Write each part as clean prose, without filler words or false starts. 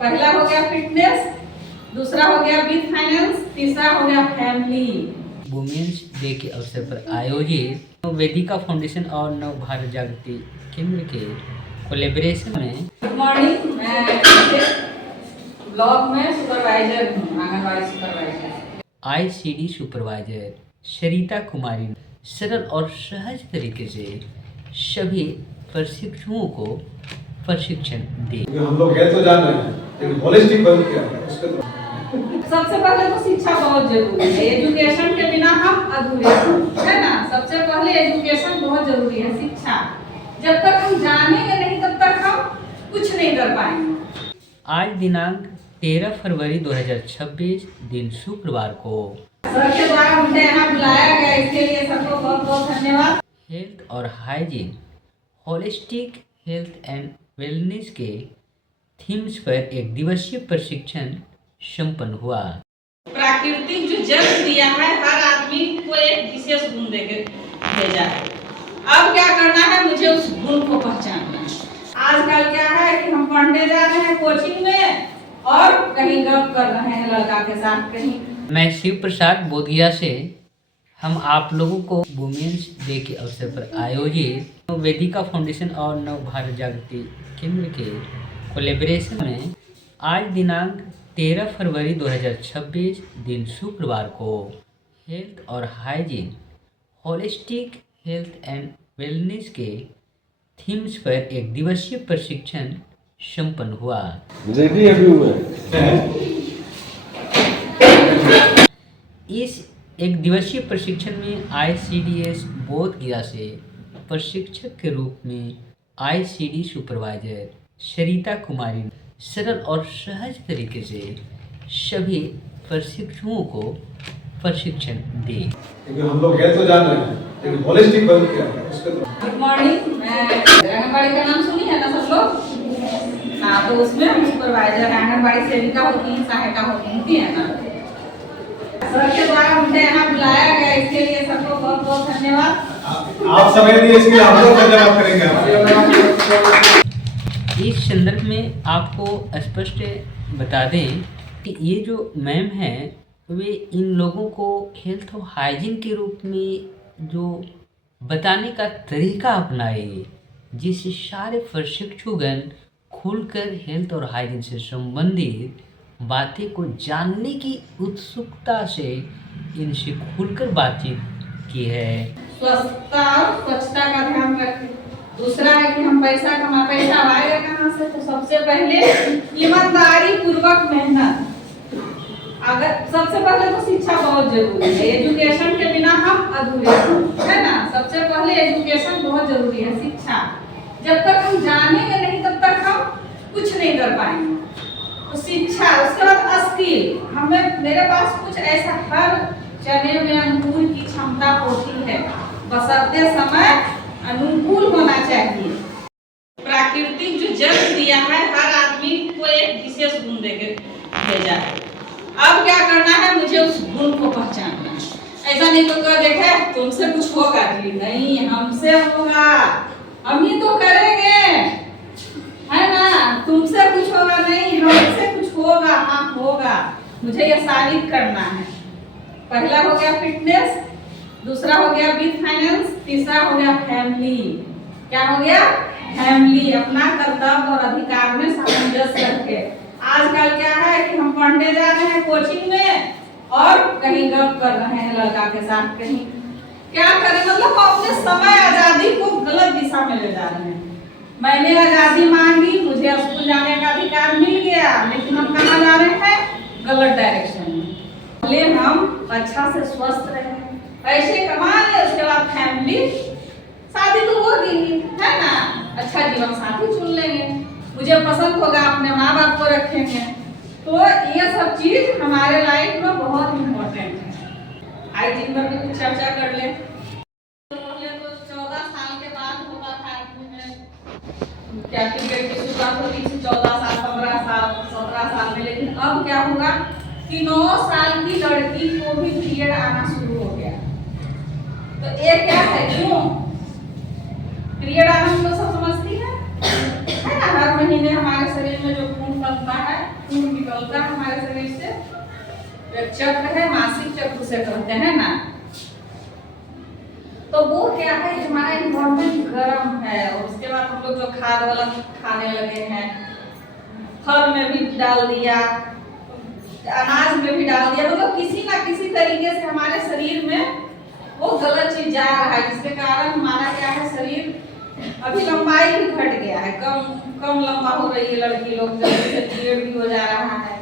पहला हो गया फिटनेस, दूसरा हो गया विद फाइनेंस, तीसरा हो गया फैमिली। वुमेन्स डे के अवसर पर आयोजित वेदिका फाउंडेशन और नव भारत जागृति केंद्र के कोलैबोरेशन में गुड मॉर्निंग, मैं ब्लॉक में सुपरवाइजर हूँ, anganwadi supervisor. ICD supervisor Sarita Kumari ने सरल और सहज तरीके से सभी प्रशिक्षुओं को प्रशिक्षण दी। हम लोग हेल्थ तो जान रहे हैं, लेकिन होलिस्टिक हेल्थ क्या है उसके तो सबसे पहले तो शिक्षा बहुत जरूरी है। एजुकेशन के बिना हम अधूरे है ना। सबसे पहले एजुकेशन बहुत जरूरी है, शिक्षा। जब तक हम जानेंगे नहीं तब तक हम कुछ नहीं कर पाएंगे। आज दिनांक 13 फरवरी 2026 दिन शुक्रवार को सर के द्वारा मुझे यहाँ बुलाया गया, इसके लिए सबको बहुत बहुत धन्यवाद। हेल्थ और hygiene holistic health and wellness के थीम्स पर एक दिवसीय प्रशिक्षण संपन्न हुआ। प्राकृतिक जो जन्म दिया है, हर आदमी को एक विशेष गुण भेजा है। अब क्या करना है, मुझे उस गुण को पहचानना है। आजकल क्या है कि हम पढ़ने जा रहे हैं कोचिंग में और कहीं गप कर रहे हैं लड़का के साथ कहीं। मैं शिव प्रसाद बोधिया से हम आप लोगों को वुमेन्स डे के अवसर पर आयोजित वेदिका फाउंडेशन और नव भारत जागृति केंद्र के कोलैबोरेशन में आज दिनांक 13 फरवरी 2026 दिन शुक्रवार को हेल्थ और hygiene holistic health and wellness के थीम्स पर एक दिवसीय प्रशिक्षण संपन्न हुआ। इस एक दिवसीय प्रशिक्षण में आईसीडीएस बोधगया से प्रशिक्षक के रूप में आईसीडी सुपरवाइजर सरिता कुमारी ने सरल और सहज तरीके से सभी प्रशिक्षुओं को प्रशिक्षण दी। क्योंकि हम लोग हेल्थ तो जान रहे हैं, लेकिन होलिस्टिक हेल्थ क्या है उसके तो गुड मॉर्निंग, मैं आंगनबाड़ी का नाम सुनी है ना सब लोग? हाँ, तो उसमें हम सुपरवाइजर आंगनबाड़ी सेविका होती हैं, सहायिका होती है ना। सर के द्वारा मुझे यहाँ बुलाया गया, इसके लिए सबको बहुत बहुत धन्यवाद। आप समय दिए इसके लिए हम लोग धन्यवाद करेंगे। इस संदर्भ में आपको स्पष्ट बता दें कि ये जो मैम हैं वे इन लोगों को हेल्थ और हाइजीन के रूप में जो बताने का तरीका अपनाए, जिससे सारे प्रशिक्षुगण खुलकर हेल्थ और हाइजीन से संबंधित बातें को जानने की उत्सुकता से इनसे खुलकर बातचीत की है। स्वच्छता और स्वच्छता का ध्यान रखें। दूसरा है कि हम पैसा आएगा कहाँ से, तो सबसे पहले ईमानदारी पूर्वक मेहनत। अगर सबसे पहले तो शिक्षा बहुत जरूरी है। एजुकेशन के बिना हम अधूरे है ना। सबसे पहले एजुकेशन बहुत जरूरी है, शिक्षा। जब तक हम जानेंगे नहीं तब तक हम कुछ नहीं कर पाएंगे। तो शिक्षा, उसके बाद स्किल। हमें मेरे पास कुछ ऐसा हर चने में अंकुर की क्षमता होती है, बशर्ते समय अनुकूल होना चाहिए। प्राकृतिक जो जन्म दिया है, हर आदमी को एक विशेष गुण भेजा है। अब क्या करना है, मुझे उस गुण को पहचानना है। ऐसा नहीं तो कर देखे तुमसे कुछ होगा जी, नहीं, हमसे होगा, हम ही तो करेंगे, है ना। तुमसे कुछ होगा नहीं, हमसे कुछ होगा। हाँ, होगा। मुझे ये साबित करना है। पहला हो गया फिटनेस, दूसरा हो गया विद फाइनेंस, तीसरा हो गया फैमिली। क्या हो गया? फैमिली। अपना कर्तव्य और अधिकार में सामंजस्य रखे। आजकल क्या है कि हम पढ़ने जा रहे हैं कोचिंग में और कहीं गप कर रहे हैं लड़का के साथ कहीं। क्या करें, मतलब हम अपने समय आजादी को गलत दिशा में ले जा रहे हैं। मैंने आजादी मांगी, मुझे स्कूल जाने का अधिकार मिल गया, लेकिन हम कहाँ जा रहे हैं? गलत डायरेक्शन में। पहले हम अच्छा से स्वस्थ रहे, पैसे कमा ले, उसके बाद फैमिली, शादी तो होगी, है ना। अच्छा जीवन साथी चुन लेंगे, मुझे पसंद होगा, अपने माँ बाप को रखेंगे। तो ये सब चीज हमारे लाइफ में बहुत इम्पोर्टेंट है। हाइजीन पर भी कुछ चर्चा कर ले। तो 14 साल के बाद होता था क्या क्रिकेट की शुरुआत होती थी 14 साल, 15 साल, 17 साल में। लेकिन अब क्या हुआ कि 9 साल की लड़की को भी पीरियड आना शुरू हो गया। तो ये क्या है, क्यों पीरियड आना हम लोग सब समझती है ना। हर महीने हमारे शरीर में जो खून बनता है निकलता है हमारे शरीर से, एक चक्र है, मासिक चक्र से कहते हैं ना। तो वो क्या है, हमारा इन्वायरमेंट गर्म है और उसके बाद हम लोग जो खाद वाला खाने लगे हैं, फल में भी डाल दिया, अनाज में भी डाल दिया, मतलब किसी ना किसी तरीके से हमारे शरीर में वो गलत चीज जा रहा है, जिसके कारण हमारा क्या है, शरीर अभी लंबाई भी घट गया है, कम लंबा हो रही है लड़की लोग, जल्दी से पीरियड भी हो जा रहा है।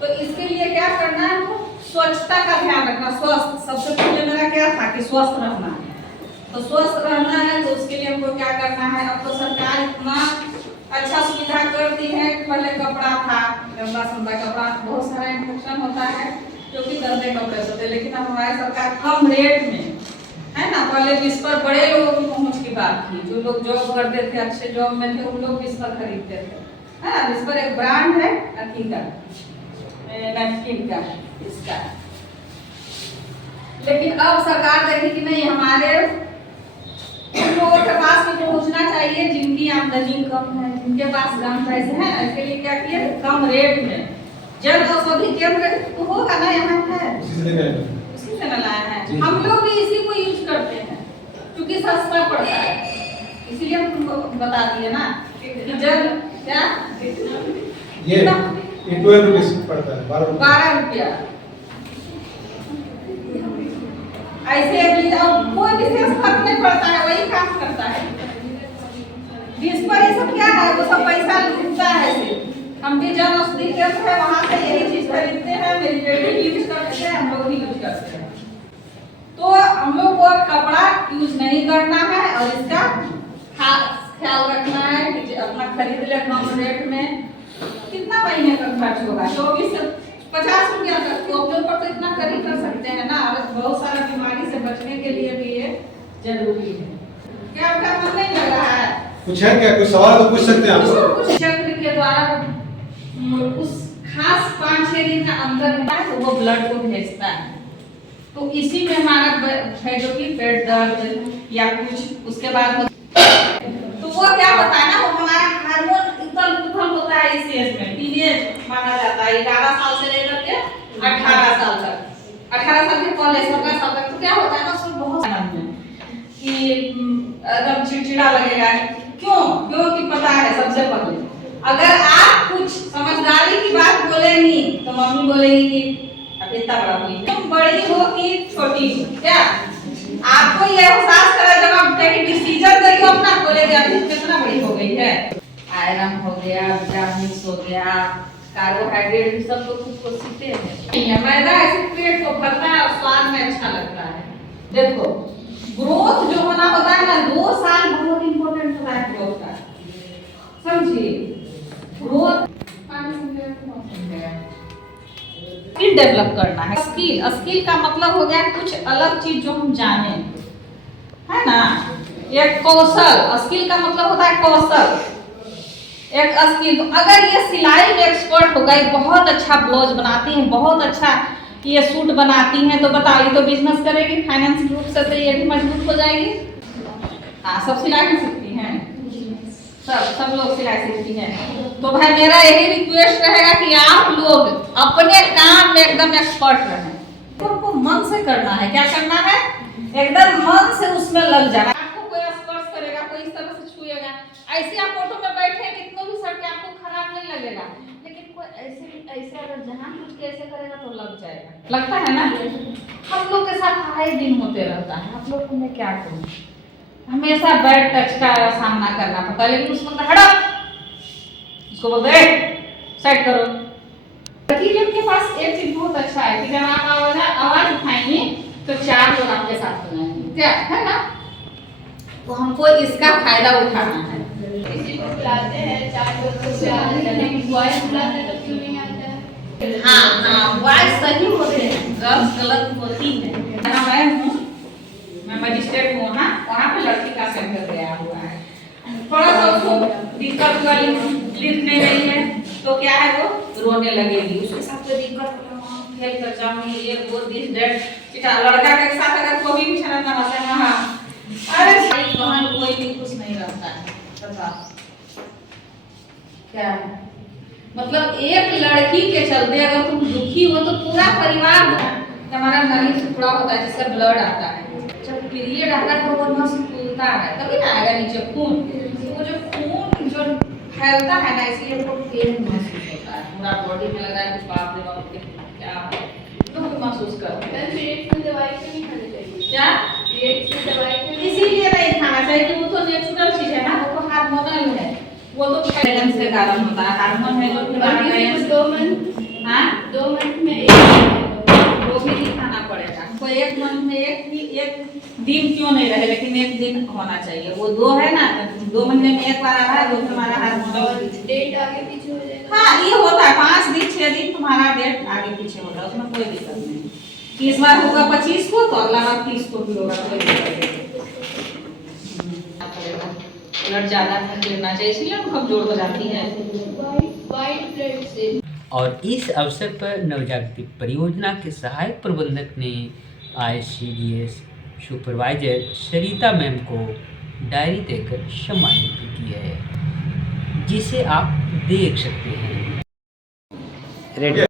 तो इसके लिए क्या करना है, तो स्वच्छता का ध्यान रखना। स्वस्थ सबसे पहले मेरा क्या था कि स्वस्थ रहना है, तो स्वस्थ रहना है तो उसके लिए हमको क्या करना है। अब तो सरकार इतना अच्छा सुविधा कर दी है, पहले कपड़ा था, गंदा संदा कपड़ा, बहुत सारा इन्फेक्शन होता है जो कि गंदे कपड़े से होते, लेकिन अब हमारी सरकार कम रेट में है ना। पहले बिस्तर बड़े लोगों की पहुंच की बात थी, जो लोग जॉब करते थे, अच्छे जॉब में थे, उन लोग बिस्तर खरीदते थे, है ना। बिस्तर एक ब्रांड है अथी का, नैपकिन का, इसका। लेकिन अब सरकार देखी कि नहीं, हमारे उन लोगों के पास भी पहुंचना चाहिए जिनकी आमदनी कम है, जिनके पास कम पैसे हैं ना। इसके लिए क्या किए, कम रेट में जन औषधि केंद्र तो होगा ना, यहाँ है, उसी से न लाया है। हम लोग भी इसी को यूज करते हैं क्योंकि सस्ता पड़ता है, इसीलिए हम तुमको बता दिए ना कि जन क्या ये 12 रुपीस पड़ता है, 12 रुपया ऐसे। कोई विशेष फर्क नहीं पड़ता है, वही काम करता है। बीस पर ये सब क्या है, वो सब पैसा लूटता है सिर्फ। हम भी जन औषधि केंद्र है, वहाँ से यही चीज खरीदते हैं, मेरी बेटी भी यूज करते हैं, हम लोग भी यूज करते हैं। तो हम लोग को कपड़ा यूज नहीं करना है और इसका ख्याल रखना है कि अपना खरीद ले कम रेट में। कितना महीने का खर्च होगा, 24 से 50 रुपया तक, तो अपने ऊपर तो इतना कर ही कर सकते हैं ना। और बहुत सारा बीमारी से बचने के लिए भी ये जरूरी है। क्या आपका मन नहीं लग रहा है? कुछ है क्या, कुछ सवाल तो पूछ सकते हैं आप। कुछ चक्र के द्वारा उस खास 5-6 दिन का अंदर में तो वो ब्लड को भेजता है। तो इसी में हमारा है जो कि पेट दर्द या कुछ उसके बाद तो वो क्या होता है ना, वो हमारा हार्मोन इतल उथल होता है इस एज में, टीनेज माना जाता है 11 साल से लेकर के 18 साल तक, 18 साल के पहले 17 साल तक। तो क्या होता है ना, उसमें बहुत कि एकदम चिड़चिड़ा लगेगा। क्योंकि पता है सबसे पहले अगर आप कुछ समझदारी की बात बोलेंगी तो मम्मी बोलेगी कि अब इतना बड़ा हुई, तुम बड़ी हो कि छोटी हो, क्या आपको ये एहसास करा जब आप कहीं डिसीजन दे हो अपना, बोलेगे अभी कितना बड़ी हो गई है। आयरन हो गया, विटामिन हो गया, कार्बोहाइड्रेट भी सब लोग खुद को सीखते हैं। मैदा ऐसे पेट को भरता है और स्वाद में अच्छा लगता है। देखो ग्रोथ जो होना होता है ना, 2 साल बहुत इंपॉर्टेंट होता है ग्रोथ का, समझिए। ग्रोथ स्किल डेवलप करना है। स्किल का मतलब हो गया कुछ अलग चीज जो हम जाने, है ना। एक कौशल, स्किल का मतलब होता है कौशल, एक स्किल। तो अगर ये सिलाई में एक्सपर्ट होगा, बहुत अच्छा ब्लाउज बनाती हैं, बहुत अच्छा ये सूट बनाती हैं, तो बताओ ये तो बिजनेस करेगी फाइनेंस रूप से, तो ये भी मजबूत हो जाएगी। हाँ, सब सिलाई सीखती हैं, सब लोग सिलाई सीखती हैं। तो भाई मेरा यही रिक्वेस्ट रहेगा कि आप लोग अपने काम में एकदम एक्सपर्ट रहें। तो आपको मन से करना है, क्या करना है, एकदम मन से उसमें लग जाना। आपको कोई स्पर्श करेगा, कोई इस तरह से छुएगा, ऐसे आप ऑटो में बैठे कितनों भी सट के आपको खराब नहीं लगेगा, लेकिन कोई ऐसे अगर जहां कुछ कैसे करेगा तो लग जाएगा, लगता है ना। हम लोग के साथ आए दिन होते रहता है, आप लोग को मैं क्या करूं, हमेशा बैड टच का सामना करना पड़ता है। लेकिन उसको हटो, उसको बोलते सेट करो। लड़की के पास एक चीज बहुत अच्छा है कि जब आप आवाज उठाएंगे तो 4 लोग आपके साथ बनाएंगे, क्या है ना। तो हमको इसका फायदा उठाना है। किसी को बुलाते हैं 4 लोग को बुलाते हैं, लेकिन बॉयज बुलाते हैं तो क्यों नहीं आता है? हाँ, बॉयज सही होते हैं, गर्ल्स गलत होती है। मैं मजिस्ट्रेट हूँ, वहाँ पे लड़की का सेंटर गया हुआ है। थोड़ा सा उसको दिक्कत वाली लिखने गई है तो क्या है, वो रोने लगेगी, उसके साथ दिक्कत खेल कर जाऊंगी, ये वो दिस डेट चिटा। लड़का के साथ अगर कोई भी छना ना होता है, हाँ अरे भाई वहाँ कोई भी खुश नहीं रहता है, बताओ क्या है। मतलब एक लड़की के चलते अगर तुम दुखी हो तो पूरा परिवार हमारा नली टुकड़ा होता है जिससे ब्लड आता है। जब पीरियड आता है तो वो नस फूलता है तभी ना आएगा नीचे खून। वो जो खून जो फैलता है ना इसलिए हमको पेन महसूस होता है पूरा बॉडी में लगा है। बाप रे बाप क्या तो महसूस करते हैं। पीरियड्स में दवाई तो नहीं खानी चाहिए क्या पीरियड्स में दवाई तो नहीं इसीलिए नहीं खाना चाहिए कि वो तो नेचुरल चीज है ना, वो तो हार्मोनल है, वो तो बैलेंस के कारण होता है। हार्मोन है जो और किसी को 2 मंथ हाँ 2 मंथ में एक वो भी नहीं खाना पड़ेगा। तो एक मंथ में एक दिन क्यों नहीं रहे लेकिन एक दिन होना चाहिए। वो 2 है ना 2 महीने में एक बार आ रहा है तो हमारा हार्मोन डेट आगे पीछे हो जाएगा। हाँ ये होता है 5 दिन 6 दिन तुम्हारा डेट आगे पीछे होता है उसमें कोई दिक्कत नहीं। इस बार होगा 25 को तो अगला बार 30 को भी होगा, कोई दिक्कत नहीं। ब्लड ज्यादा गिरना चाहिए इसलिए हम कमजोर हो जाती है। White blood cell. और इस अवसर पर नवजागृति परियोजना के सहायक प्रबंधक ने ICDS सुपरवाइजर सरिता मैम को डायरी देकर सम्मानित भी किया है, जिसे आप देख सकते हैं।